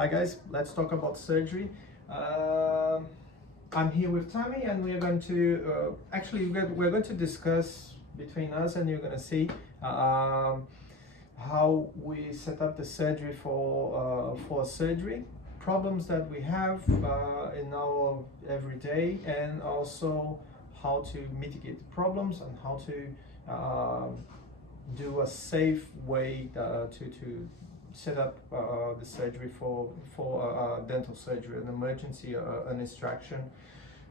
Hi guys, let's talk about surgery. I'm here with Tammy, and we are going to we're going to discuss between us, and you're going to see how we set up the surgery for surgery, problems that we have in our everyday, and also how to mitigate the problems and how to do a safe way to set up the surgery for dental surgery, an emergency, an extraction.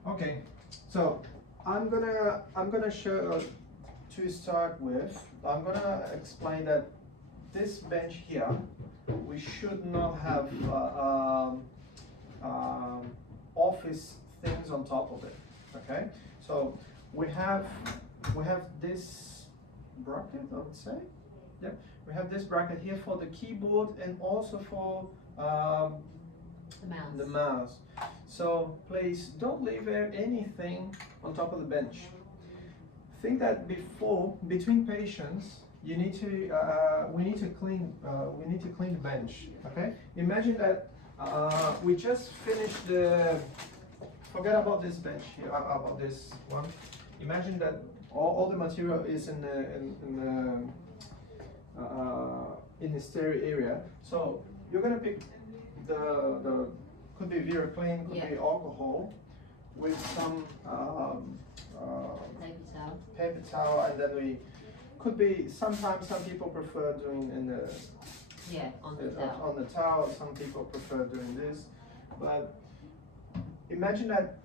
Okay, so I'm gonna show to start with. I'm gonna explain that this bench here, we should not have office things on top of it. Okay, so we have this bracket, I would say. Yep, we have this bracket here for the keyboard and also for the mouse. So please don't leave anything on top of the bench. Think that between patients, you need to we need to clean the bench. Okay, imagine that we just finished forget about this bench here, about this one. Imagine that all the material is in the stereo area. So you're gonna pick the could be very clean, could be alcohol with some paper towel, and then we could be sometimes some people prefer doing in the on the towel. Some people prefer doing this, but imagine that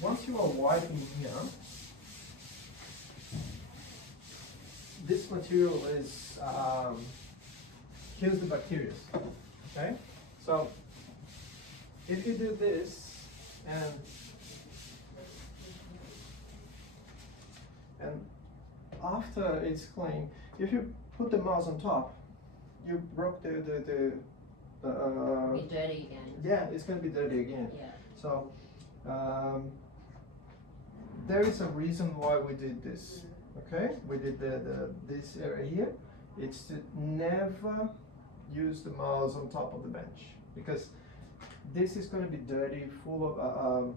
once you are wiping here, this material is kills the bacteria. Okay, so if you do this and after it's clean, if you put the mouse on top, you broke be dirty again. Yeah, it's going to be dirty again. Yeah. So there is a reason why we did this. Okay, we did this area here. It's to never use the mouse on top of the bench, because this is going to be dirty, full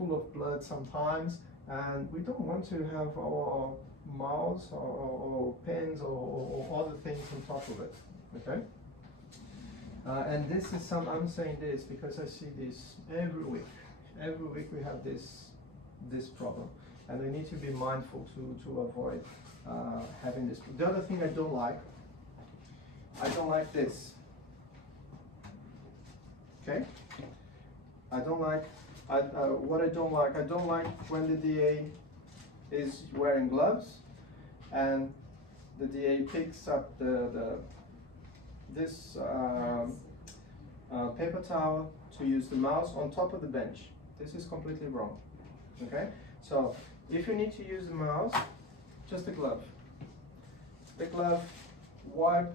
of blood sometimes, and we don't want to have our mouse or pens or other things on top of it. Okay. And this is I'm saying this because I see this every week. Every week we have this problem, and we need to be mindful to avoid having this. The other thing I don't like this. Okay, I don't like when the DA is wearing gloves and the DA picks up this paper towel to use the mouse on top of the bench. This is completely wrong. Okay, so if you need to use the mouse, just a glove. The glove, wipe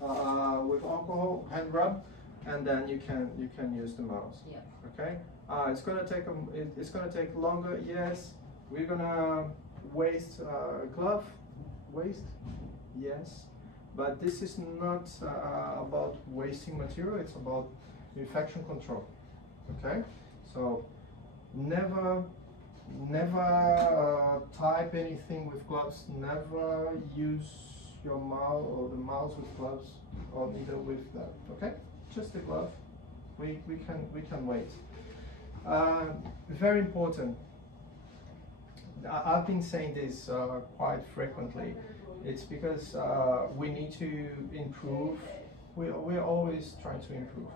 with alcohol, hand rub, and then you can use the mouse. Yeah. Okay. It's gonna take longer. Yes. We're gonna waste glove. Waste. Yes. But this is not about wasting material. It's about infection control. Okay. So never type anything with gloves. Never use your mouse or the mouse with gloves, or neither with that. Okay, just the glove. We can wait. Very important. I've been saying this quite frequently. It's because we need to improve. We're always trying to improve.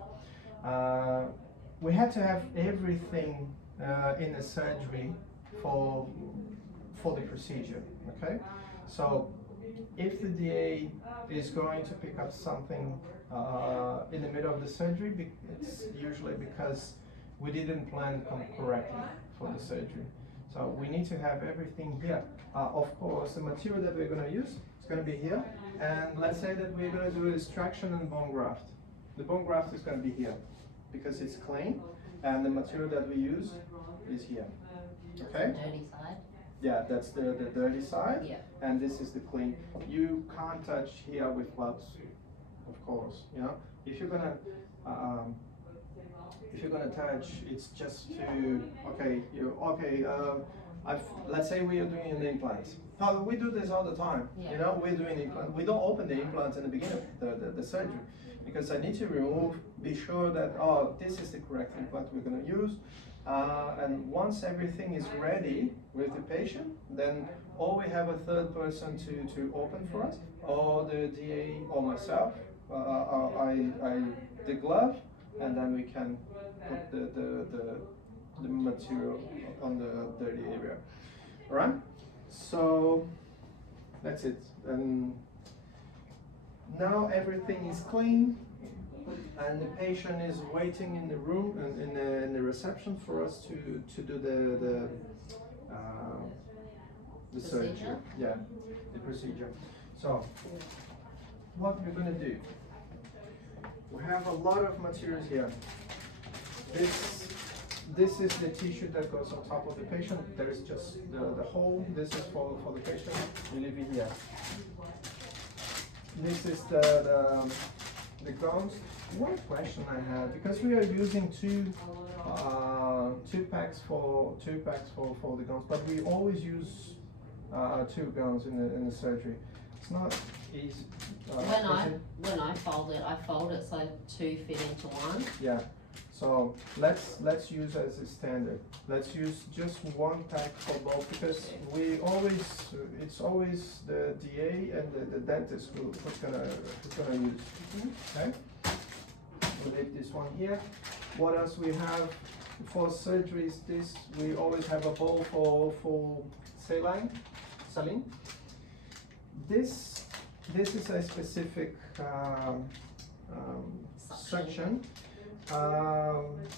We had to have everything in the surgery for the procedure. Okay, so if the DA is going to pick up something in the middle of the surgery, it's usually because we didn't plan correctly for the surgery. So we need to have everything here. Of course, the material that we're going to use is going to be here. And let's say that we're going to do extraction and bone graft. The bone graft is going to be here because it's clean, and the material that we use is here. Okay? Dirty side? Yeah, that's the dirty side. Yeah. And this is the clean. You can't touch here with gloves, of course. You know, If you're gonna um, if you're gonna touch, it's just to okay. Let's say we are doing an implant. No, we do this all the time. Yeah. You know, we're doing implant. We don't open the implant in the beginning of the surgery because I need to remove, be sure that this is the correct implant we're gonna use. And once everything is ready with the patient, then or we have a third person to open for us, or the DA or myself. I the glove, and then we can put the material on the dirty area. All right. So that's it. And now everything is clean, and the patient is waiting in the room and in the reception for us to do the surgery. Procedure? Yeah, the procedure. So what we're gonna do? We have a lot of materials here. This is the tissue that goes on top of the patient. There is just the hole. This is for the patient. We leave it here. This is the gowns. One question I have, because we are using two packs for the gowns, but we always use two gowns in the surgery. It's not easy. When I fold it so two fit into one. Yeah. So let's use as a standard. Let's use just one pack for both because it's always the DA and the dentist who's gonna use. Okay. We'll leave this one here. What else we have for surgeries? We always have a bowl for saline. This is a specific suction.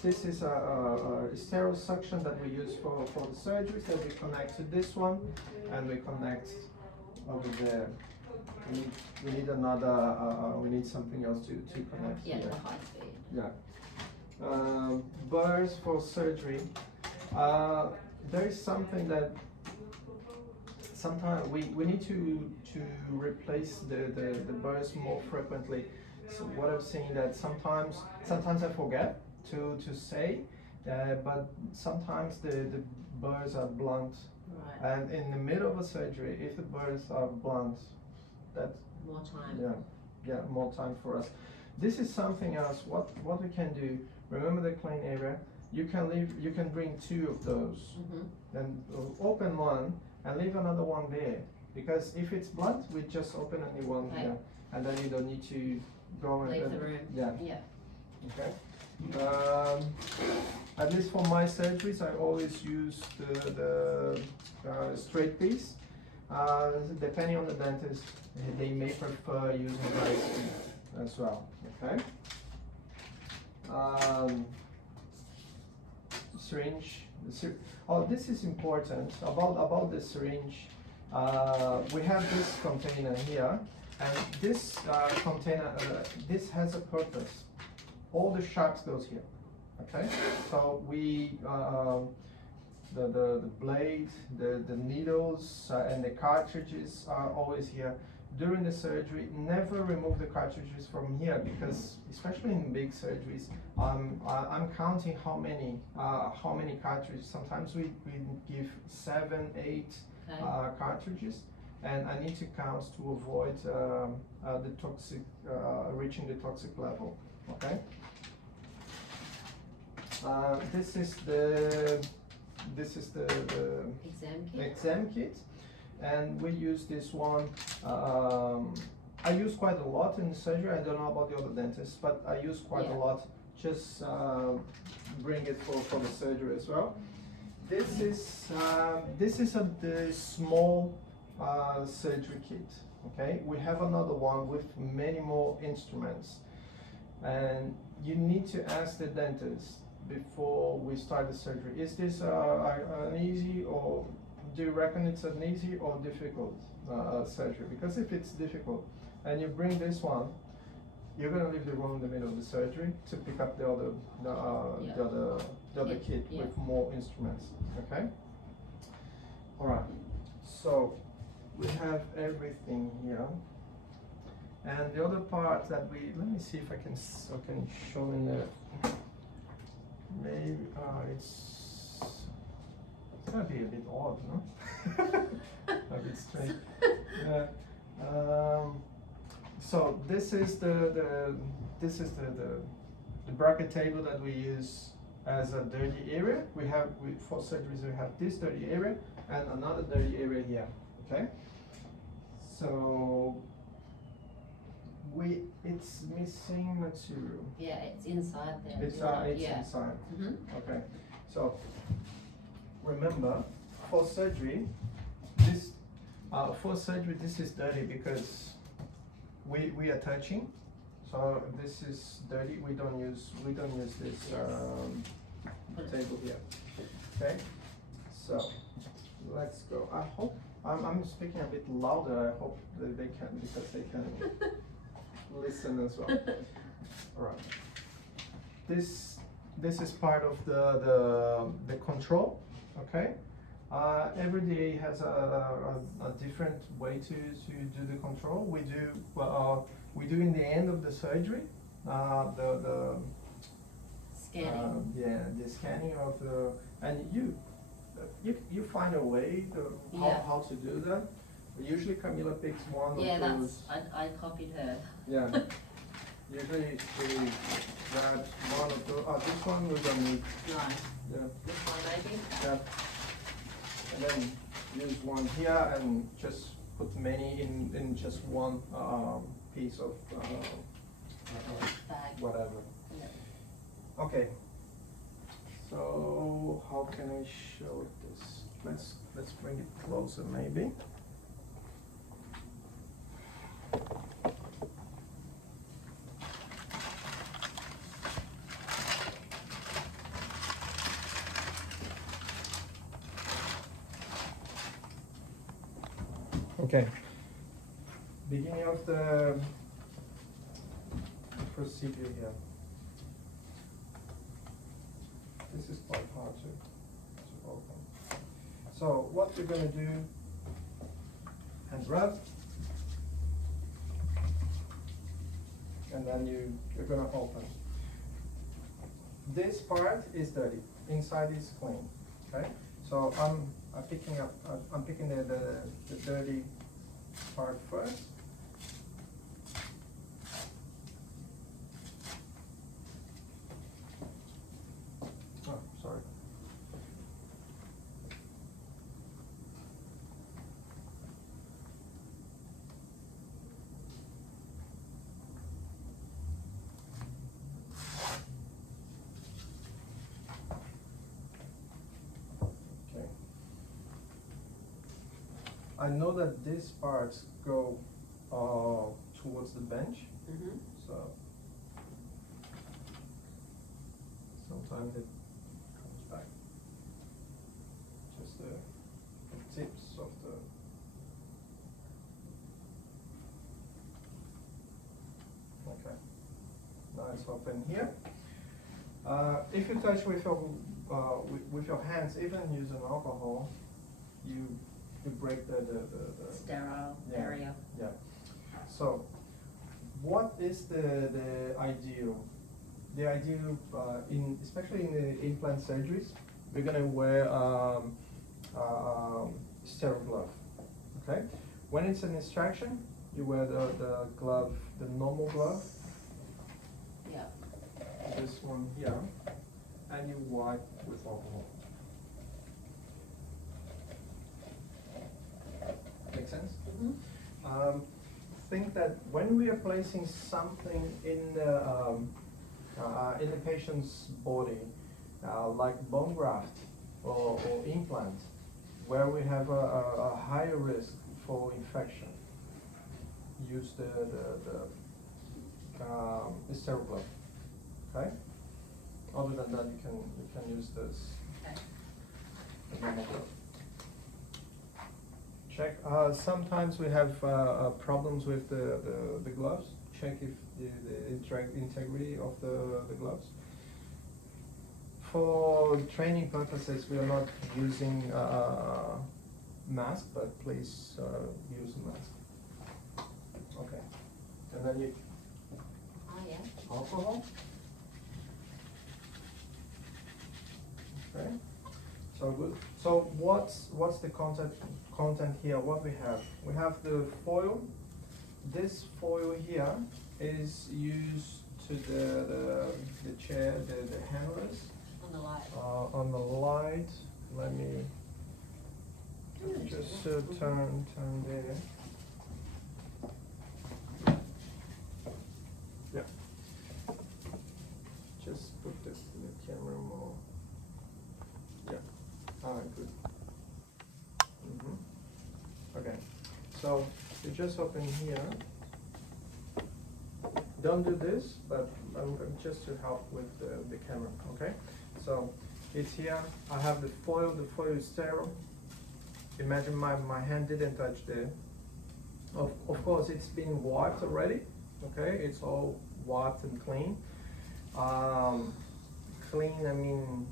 This is a sterile suction that we use for the surgeries that we connect to this one, and we connect over there. We need another. We need something else to connect. Yeah, here. the high speed. Yeah. Burrs for surgery. There is something that sometimes we need to replace the burrs more frequently. So what I'm saying that sometimes I forget to say, but sometimes the burrs are blunt, Right. and in the middle of a surgery, if the burrs are blunt, that's More time. yeah, more time for us. This is something else. What we can do? Remember the clean area. You can bring two of those, and open one and leave another one there. Because if it's blunt, we just open a new one Okay. here, and then you don't need to go and Leave the room. Yeah. Yeah. Okay. At least for my surgeries, I always use the straight piece. Depending on the dentist, they may prefer using high speed as well. Okay. Syringe. This is important about the syringe. We have this container here, and this container this has a purpose. All the sharps goes here. Okay, so we the blade, the needles, and the cartridges are always here. During the surgery, never remove the cartridges from here because, especially in big surgeries, I'm counting how many cartridges. Sometimes we give 7, 8 Okay. cartridges, and I need to count to avoid the toxic reaching the toxic level. Okay. This is the Exam kit. exam kit, and we use this one. I use quite a lot in the surgery. I don't know about the other dentists, but I use quite a Yeah. lot. Just bring it for the surgery as well. This is the small surgery kit. Okay, we have another one with many more instruments, and you need to ask the dentist before we start the surgery. Is this an easy, or do you reckon it's an easy or difficult surgery? Because if it's difficult and you bring this one, you're gonna leave the room in the middle of the surgery to pick up the other kit Yeah. with more instruments. Okay. All right. So we have everything here. And the other part that let me see if I can show in the, maybe, it's gonna be a bit odd, no? A bit strange. Yeah. So this is the bracket table that we use as a dirty area. For surgeries we have this dirty area and another dirty area here. Okay. So it's missing material. Yeah, it's inside there. It's yeah. inside. Mhm. Okay. So remember, for surgery, this is dirty because we are touching. So this is dirty. We don't use this table here. Okay. So let's go. I hope I'm speaking a bit louder. I hope that they can, because they can listen as well. All right. This is part of the control. Okay. Every day has a different way to do the control. We do in the end of the surgery, the scanning. the scanning of the, and you find a way how to do that. Usually Camila picks one of those. I copied her. Yeah. Usually she grabs one of those. This one we don't need. Nice. Yeah. This one maybe? Yeah. And then use one here and just put many in just one piece of Bag. whatever. Yeah. Okay. So how can I show this? Let's bring it closer maybe. Okay. Beginning of the procedure here. This is quite hard to open. So what we're going to do, hand rub, and then you're going to open. This part is dirty. Inside is clean. Okay. So I'm picking the dirty part first. Oh, sorry. Okay. I know that these parts go towards the bench, so sometimes it comes back. Just the tips of the. Okay. Now it's open here. If you touch with your hands, even using alcohol, you break the sterile area. Yeah. So, what is the ideal? The ideal, especially in the implant surgeries, we're gonna wear sterile glove. Okay. When it's an extraction, you wear the glove, the normal glove. Yeah. This one here, and you wipe with alcohol. Make sense? Mm-hmm. Think that when we are placing something in the patient's body, like bone graft or implant, where we have a higher risk for infection, use the sterile glove. Okay. Other than that, you can use this. Okay. The normal glove. Check. Sometimes we have problems with the gloves. Check if the integrity of the gloves. For training purposes, we are not using mask, but please use a mask. Okay. And then you Oh, yeah. alcohol. Okay, so good. So what's the content here? What we have? We have the foil. This foil here is used to the chair, the handlers. On the light. On the light. Let me just turn there. Yeah. Just put the camera more. Yeah. Alright, good. Okay. So you just open here. Don't do this, but I'm just to help with the camera. Okay. So it's here. I have the foil. The foil is sterile. Imagine my hand didn't touch there. Of course, it's been wiped already. Okay, it's all wiped and clean. Clean, I mean,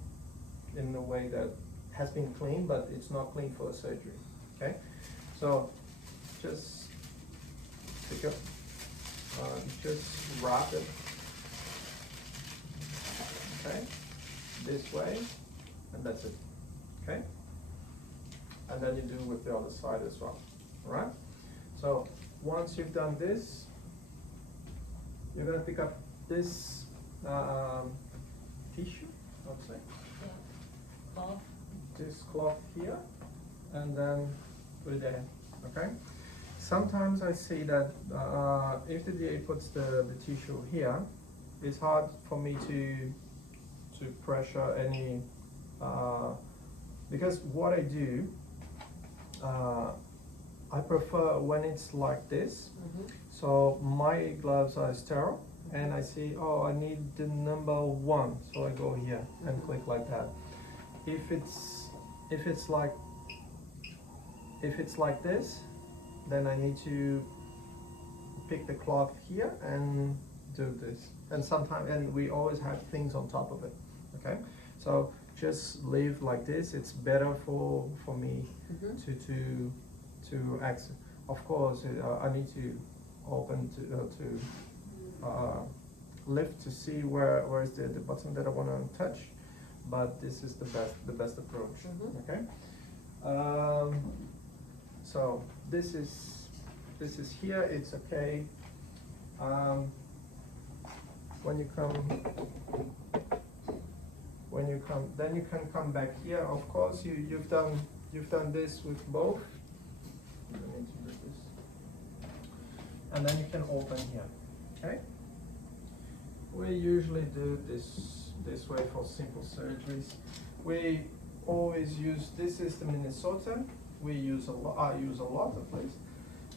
in the way that has been clean, but it's not clean for a surgery. Okay, so just pick up, just wrap it. Okay, this way, and that's it. Okay, and then you do with the other side as well. All right. So once you've done this, you're gonna pick up this tissue, I'd say. Yeah. Cloth. This cloth here, and then put it there. Okay. Sometimes I see that if the DA puts the tissue here, it's hard for me to pressure any because what I do. I prefer when it's like this. So my gloves are sterile, and I see, oh, I need the number 1, so I go here and click like that. If it's like this, then I need to pick the cloth here and do this. And sometimes, and we always have things on top of it. Okay, so just leave like this. It's better for me to access. Of course, I need to open to lift to see where is the button that I want to touch, but this is the best approach. Okay. So this is here. It's okay. When you come, then you can come back here. Of course, you've done this with both. I need to do this. And then you can open here. Okay. We usually do this way for simple surgeries. We always use, this is the Minnesota. We use a lot. I use a lot at least.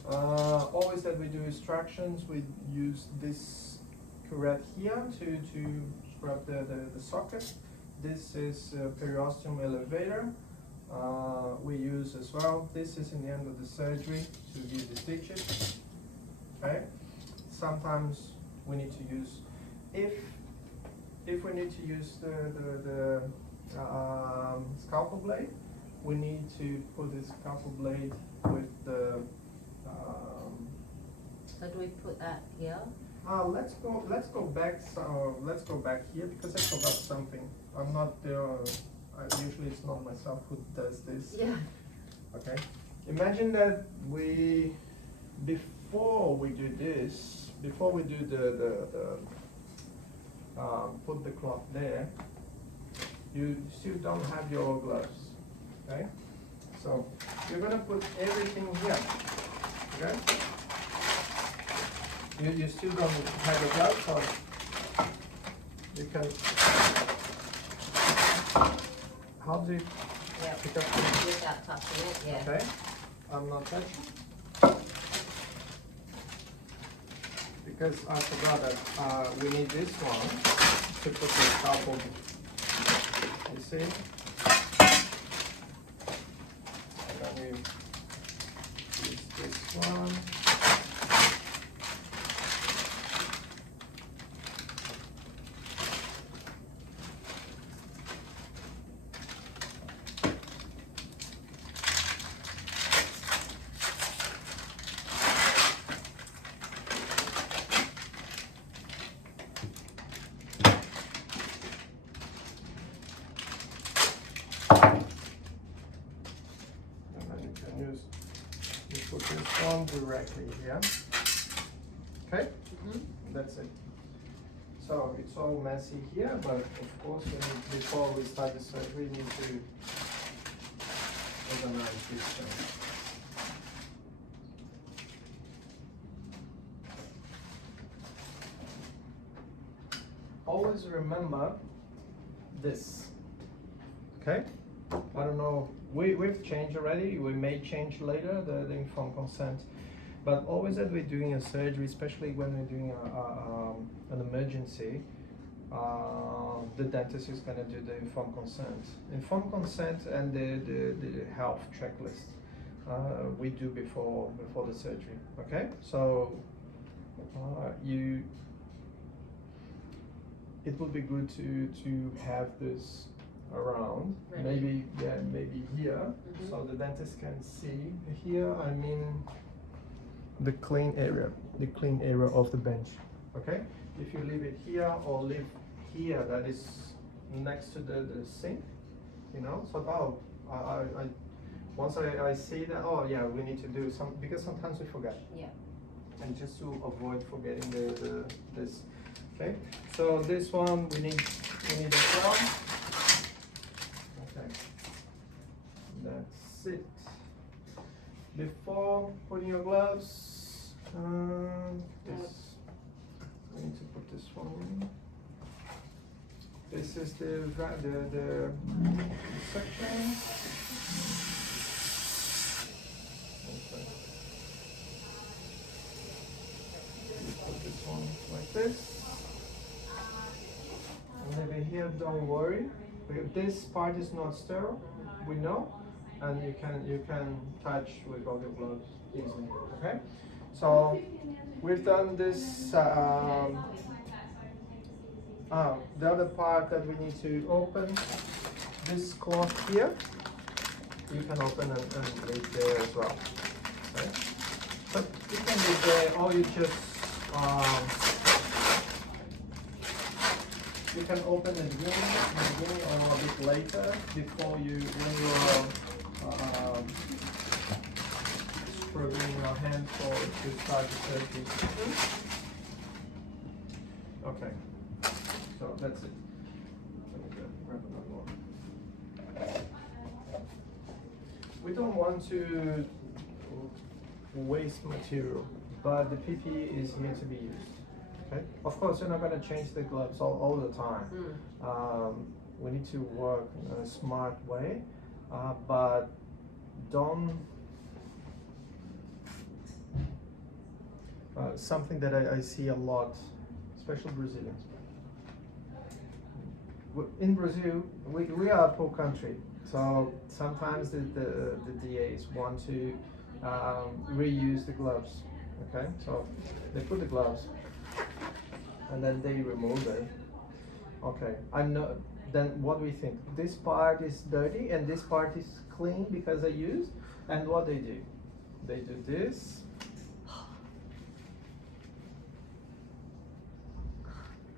Always that we do extractions, we use this curette here to scrub the socket. This is a periosteum elevator. We use as well. This is in the end of the surgery to give the stitches. Okay. Sometimes we need to use, if we need to use the scalpel blade, we need to put the scalpel blade with the. So do we put that here? Let's go back. Let's go back here because I forgot something. I'm not there. Usually it's not myself who does this. Yeah. Okay. Imagine that before we do this, before we do the put the cloth there, you still don't have your gloves. Okay. So you're gonna put everything here. Okay. You still don't have your gloves, so you can. How do you pick up the... Without touching it, yeah. Okay, I'm not touching. Because I forgot that we need this one to put the scalpel. You see? And then we use this one. come directly here. Okay, that's it. So it's all messy here, but of course, before we start the surgery, we need to organize this thing. Always remember this. Okay? I don't know, we've changed already, we may change later the informed consent, but always that we're doing a surgery, especially when we're doing an emergency, the dentist is going to do the informed consent. Informed consent and the health checklist we do before the surgery. Okay? So it would be good to have this around. Ready. Maybe here, so the dentist can see. Here I mean the clean area of the bench. Okay, if you leave it here or leave here, that is next to the sink, you know. So I once I see that, oh yeah, we need to do some, because sometimes we forget. Yeah. And just to avoid forgetting this. Okay, so this one we need as well. Okay, that's it. Before putting your gloves, we need to put this one in. This is the section. Okay. Put this one like this. And over here, don't worry, because this part is not sterile, we know, and you can touch with all your gloves easily. Okay, so we've done this. The other part that we need to open, this cloth here, you can open and leave there as well. Okay, but you can leave there, or you just you can open the beginning or a bit later, before when you are scrubbing your hand to start the surgery. Okay, so that's it. Let me grab another one. We don't want to waste material, but the PPE is here to be used. Okay. Of course, you're not going to change the gloves all the time. We need to work in a smart way, but don't. Something that I see a lot, especially Brazilians. In Brazil, we are a poor country, so sometimes the DAs want to reuse the gloves. Okay, so they put the gloves and then they remove it. Okay, I know. Then what do we think? This part is dirty and this part is clean because they used. And what they do this.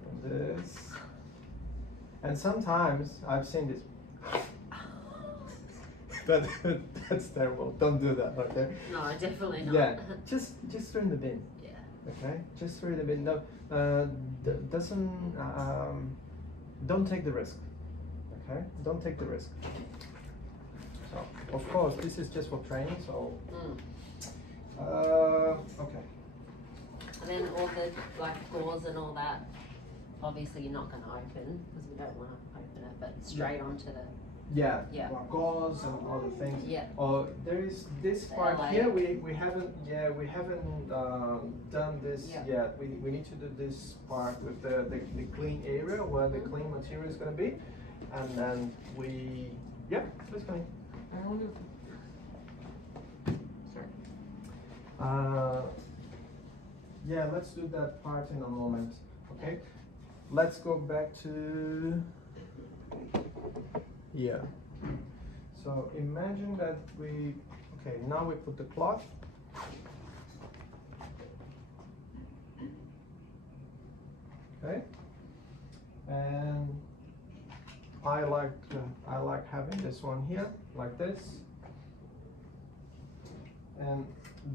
And this. And sometimes I've seen this. But that's terrible. Don't do that, okay? No, definitely not. Yeah, just throw in the bin. Yeah. Okay, just throw in the bin. No, don't take the risk. Okay, don't take the risk. So, of course, this is just for training. So, okay. And then all the gauze and all that. Obviously, you're not going to open because we don't want to open it, but straight onto the. Yeah, Yeah. Gauze and other things. Yeah. Or there is this part here. We haven't done this yet. We need to do this part with the clean area where the clean material is going to be, and then it's clean. Sorry. Yeah, let's do that part in a moment. Okay. Let's go back to here. So imagine that now we put the cloth. Okay. And I like having this one here, like this. And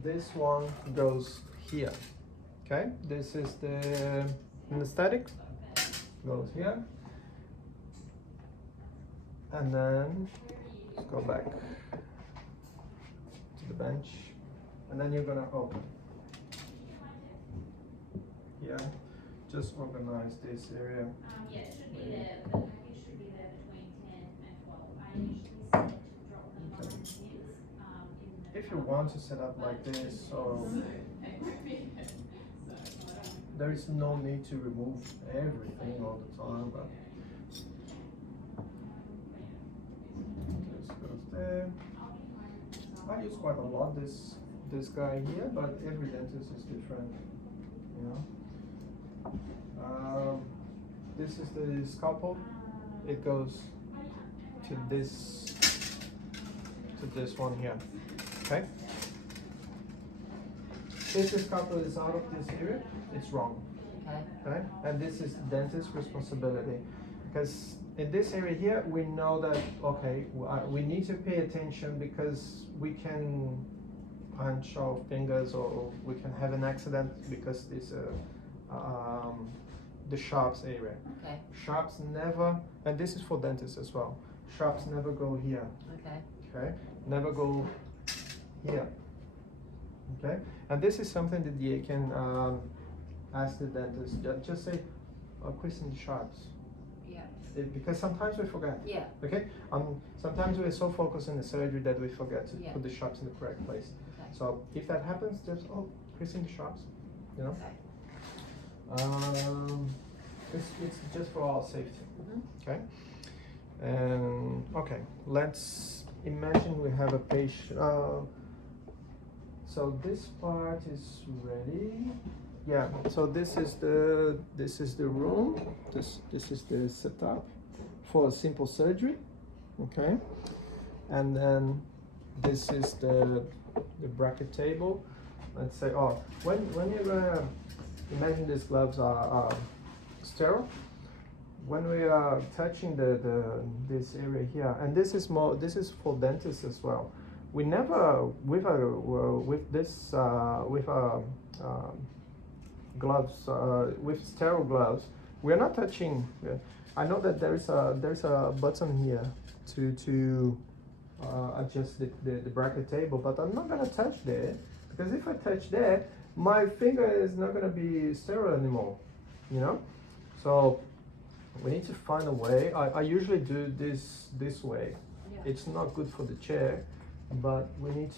this one goes here. Okay, this is the anesthetic, goes here, and then let's go back to the bench, and then you're gonna open here. Just organize this area. Yeah, it should be there, the package should be there between 10 and 12. I usually set it to drop them behind the scenes, in the. If you want to set up like this, so there is no need to remove everything all the time, but this goes there. I use quite a lot this guy here, but every dentist is different, you know. This is the scalpel. It goes to this one here. Okay. If the scalpel is out of this area, it's wrong. Okay. Okay, and this is the dentist's responsibility, because in this area here we know that okay, we need to pay attention because we can punch our fingers or we can have an accident because this the sharps area. Okay. Sharps never, and this is for dentists as well. Sharps never go here. Okay. Okay, never go here. Okay, and this is something that you can ask the dentist. Just say, christen the sharps. Yeah. Because sometimes we forget. Yeah. Okay, sometimes we're so focused on the surgery that we forget to Yeah. put the sharps in the correct place. Okay. So if that happens, just christen the sharps. You know. Okay. It's just for our safety. Mhm. Okay. And okay, let's imagine we have a patient. So this part is ready. Yeah. So this is the room. This is the setup for a simple surgery. Okay. And then this is the bracket table. Let's say when you're imagine these gloves are sterile. When we are touching this area here, and this is for dentists as well. We never with gloves with sterile gloves. We are not touching. I know that there's a button here to adjust the bracket table, but I'm not gonna touch there because if I touch there, my finger is not gonna be sterile anymore. You know, so we need to find a way. I usually do this way. Yeah. It's not good for the chair, but we need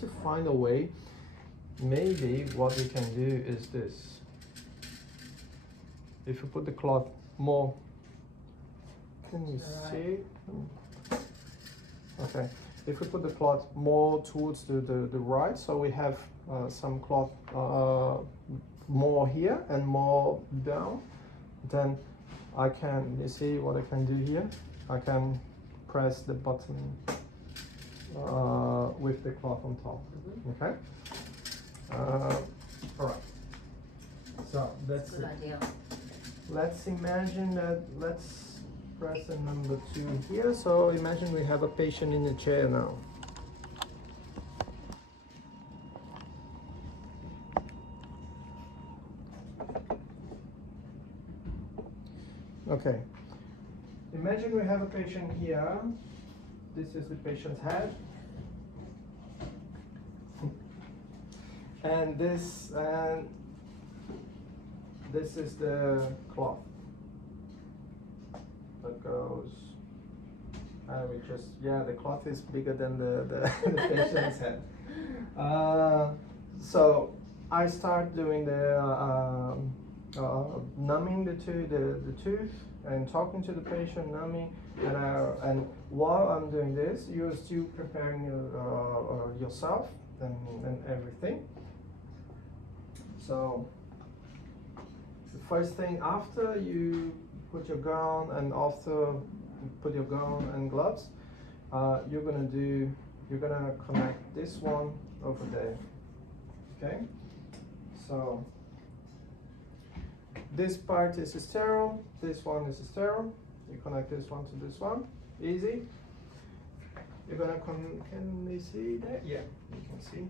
to find a way. Maybe what we can do is this. If you put the cloth more, can you see? Okay. If we put the cloth more towards the right, so we have some cloth more here and more down, then I can, you see what I can do here? I can press the button with the cloth on top. Mhm. Okay? All right. So that's Good it. idea. Let's imagine that, let's press the number 2 here. So imagine we have a patient in the chair now. Okay. Imagine we have a patient here. This is the patient's head. And this is the cloth that goes. We just, the cloth is bigger than the patient's head. So I start doing the numbing the tooth and talking to the patient, numbing, and while I'm doing this, you're still preparing yourself and everything. So the first thing after you put your gown and after you put your gown and gloves, you're gonna connect this one over there. Okay, so this part is sterile, this one is sterile. You connect this one to this one, easy. you're gonna can we see that? Yeah, you can see.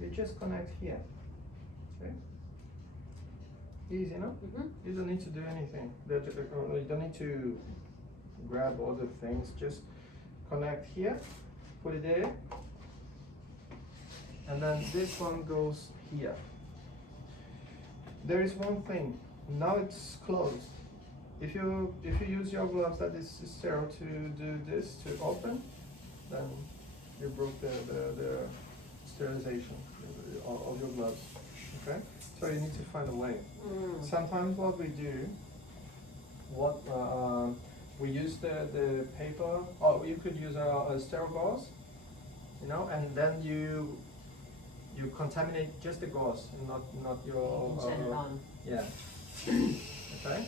You just connect here. Okay. Easy, no? You don't need to do anything. You don't need to grab all the things. Just connect here, put it there, and then this one goes here. There is one thing. Now it's closed. If you use your gloves that is sterile to do this to open, then you broke the sterilization of your gloves. Okay, so you need to find a way. Sometimes what we do, we use the paper, or you could use a sterile gauze, you know, and then you contaminate just the gauze, not your. You can turn it on. Yeah. Okay.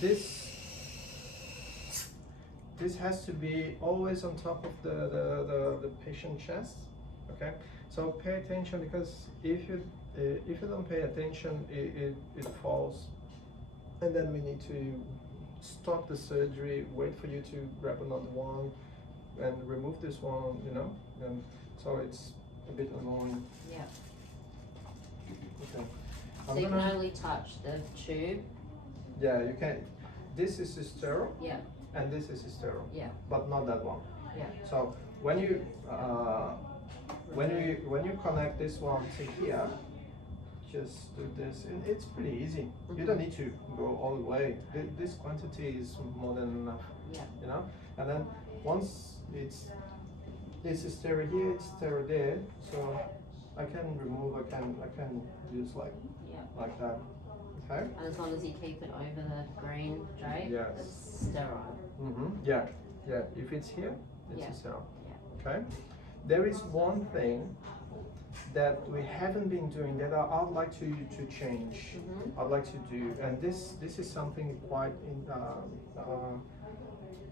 This has to be always on top of the patient chest. Okay. So pay attention, because if you don't pay attention, it falls, and then we need to stop the surgery, wait for you to grab another one, and remove this one. You know, and so it's a bit annoying. Yeah. Okay. So you can only touch the tube. Yeah, you can. This is sterile. Yeah. And this is sterile. Yeah. But not that one. Yeah. So when you connect this one to here, just do this. It's pretty easy. You don't need to go all the way. This quantity is more than enough. Yeah. You know. And then once this is sterile here, it's sterile there. So I can remove. I can use like that. Okay. And as long as you keep it over the green drape, Yes. it's sterile. Yeah. Yeah. If it's here, it's Yeah. sterile. Yeah. Okay. There is one thing that we haven't been doing that I'd like to change. I'd like to do, and this is something quite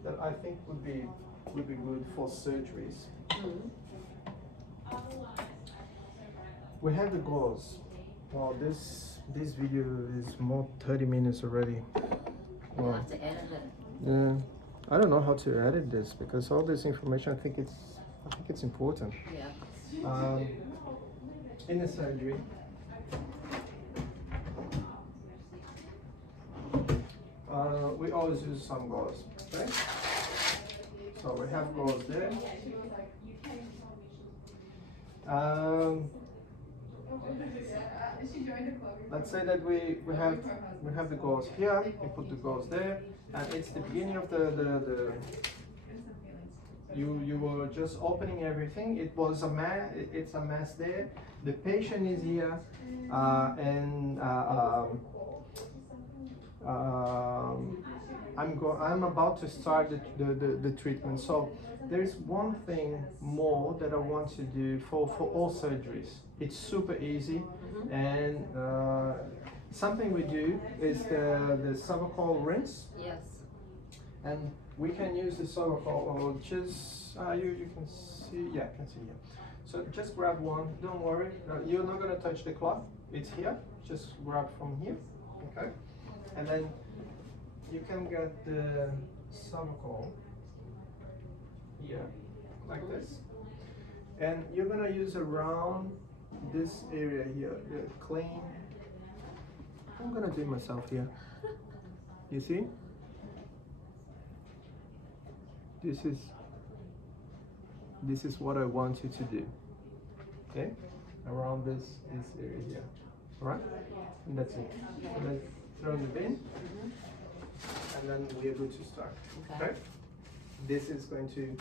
that I think would be good for surgeries. We have the gauze. Well, this video is more 30 minutes already. You'll Well, have to edit it. yeah, I don't know how to edit this, because all this information, I think it's important. Yeah. In the surgery, we always use some gauze. Okay, so we have gauze there. Let's say that we have the gauze here. We put the gauze there, and it's the beginning of the. You were just opening everything. It was a mess. It's a mess there. The patient is here, and I'm about to start the treatment. So there is one thing more that I want to do for all surgeries. It's super easy, and something we do is the cervical rinse. Yes. And we can use the cervical, or just you can see, yeah, I can see here. So just grab one. Don't worry, you're not gonna touch the cloth. It's here. Just grab from here, okay? And then you can get the cervical here, like this. And you're gonna use around this area here, clean. I'm gonna do it myself here. You see? This is what I want you to do. Okay? Around this area here. Alright? And that's it. And then throw in the bin. And then we are good to start. Okay? This is going to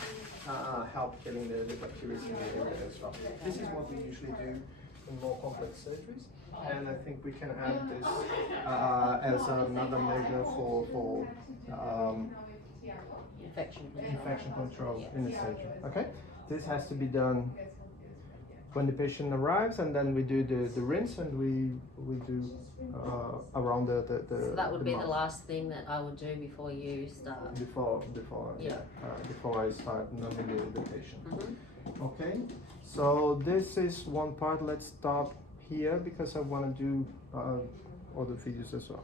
help killing the bacteria in the area as well. This is what we usually do in more complex surgeries. And I think we can add this as another measure for infection control in the surgery. Okay, this has to be done when the patient arrives, and then we do the rinse, and we do around the. So that would be mouth. the last thing that I would do before you start. Before I start numbing the patient. Okay, so this is one part. Let's stop here because I want to do other videos as well.